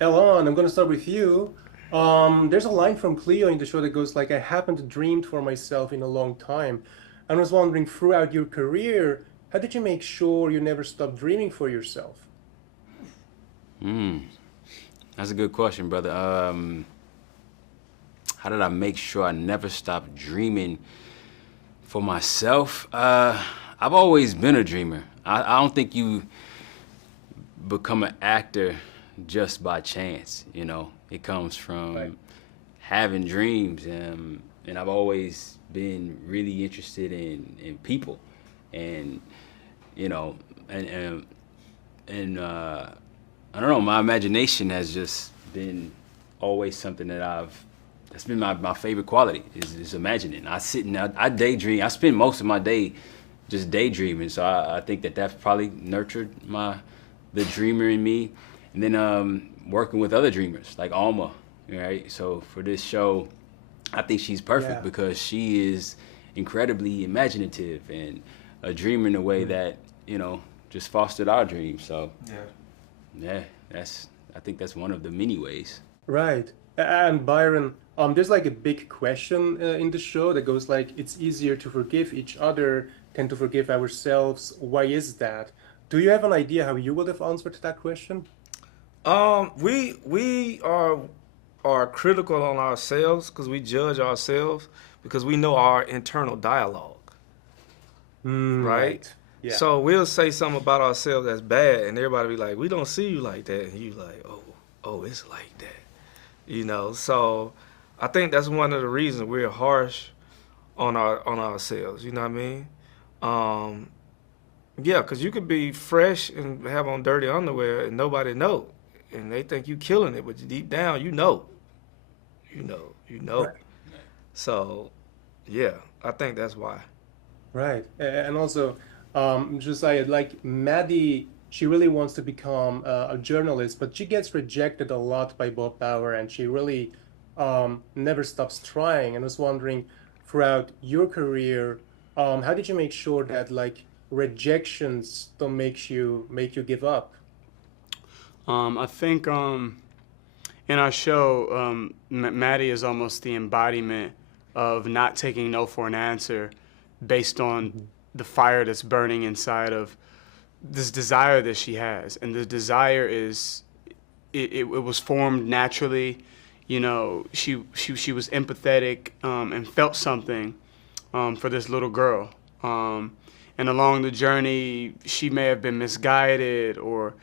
Elon, I'm going to start with you. There's a line from Cleo in the show that goes like, I haven't dreamed for myself in a long time. I was wondering, throughout your career, how did you make sure you never stopped dreaming for yourself? That's a good question, brother. How did I make sure I never stopped dreaming for myself? I've always been a dreamer. I don't think you become an actor just by chance, you know. It comes Right. from having dreams, and I've always been really interested in people, and you know, and I don't know. My imagination has just been always something that's been my favorite quality is imagining. I sit and I daydream. I spend most of my day just daydreaming. So I think that's probably nurtured the dreamer in me. And then working with other dreamers like Alma, right? So for this show, I think she's perfect Yeah. because she is incredibly imaginative and a dreamer in a way Mm. that, just fostered our dreams. So Yeah. yeah, I think that's one of the many ways. Right. And Byron, there's like a big question in the show that goes like, it's easier to forgive each other than to forgive ourselves. Why is that? Do you have an idea how you would have answered that question? We are critical on ourselves because we judge ourselves because we know our internal dialogue, right? Right. Yeah. So we'll say something about ourselves that's bad, and everybody be like, "We don't see you like that," and you like, "Oh, it's like that," So I think that's one of the reasons we're harsh on ourselves. You know what I mean? Um, yeah, because you could be fresh and have on dirty underwear and nobody know, and they think you killing it, but deep down you know. Right. So, yeah, I think that's why. Right. And also, Josiah, like Maddie, she really wants to become a journalist, but she gets rejected a lot by Bob Bauer, and she really never stops trying. And I was wondering, throughout your career, how did you make sure that like rejections don't make you give up? I think in our show, Maddie is almost the embodiment of not taking no for an answer based on the fire that's burning inside of this desire that she has. And the desire is, it was formed naturally. You know, she was empathetic and felt something for this little girl. And along the journey, she may have been misguided or,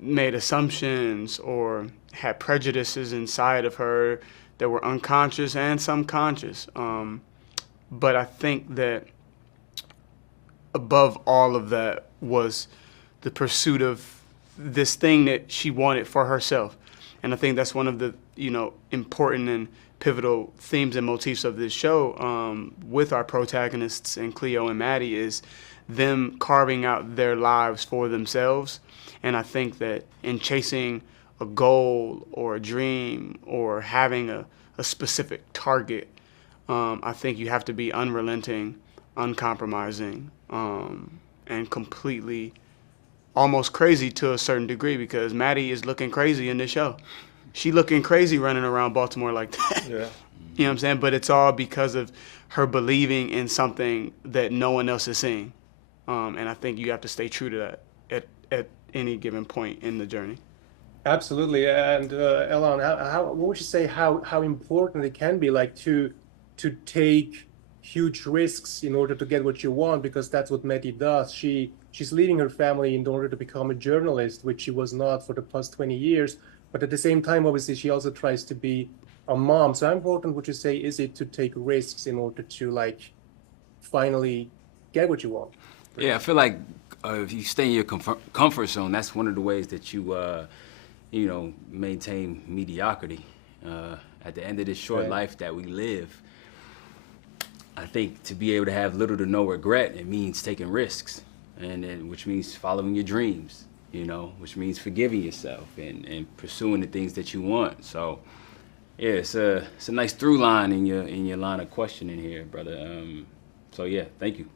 made assumptions or had prejudices inside of her that were unconscious and some conscious. But I think that above all of that was the pursuit of this thing that she wanted for herself. And I think that's one of the, important and pivotal themes and motifs of this show with our protagonists and Cleo and Maddie is them carving out their lives for themselves. And I think that in chasing a goal or a dream or having a specific target, I think you have to be unrelenting, uncompromising, and completely almost crazy to a certain degree because Maddie is looking crazy in this show. She looking crazy running around Baltimore like that. Yeah. You know what I'm saying? But it's all because of her believing in something that no one else is seeing. And I think you have to stay true to that at any given point in the journey. Absolutely. And Elon, what would you say how important it can be like to take huge risks in order to get what you want, because that's what Maddie does. She's leaving her family in order to become a journalist, which she was not for the past 20 years. But at the same time, obviously, she also tries to be a mom. So how important would you say is it to take risks in order to like finally get what you want, pretty Yeah, I much? feel like if you stay in your comfort zone, that's one of the ways that maintain mediocrity. At the end of this short Right. life that we live, I think to be able to have little to no regret, it means taking risks, which means following your dreams, which means forgiving yourself and pursuing the things that you want. So, yeah, it's a nice through line in your line of questioning here, brother. So yeah, thank you.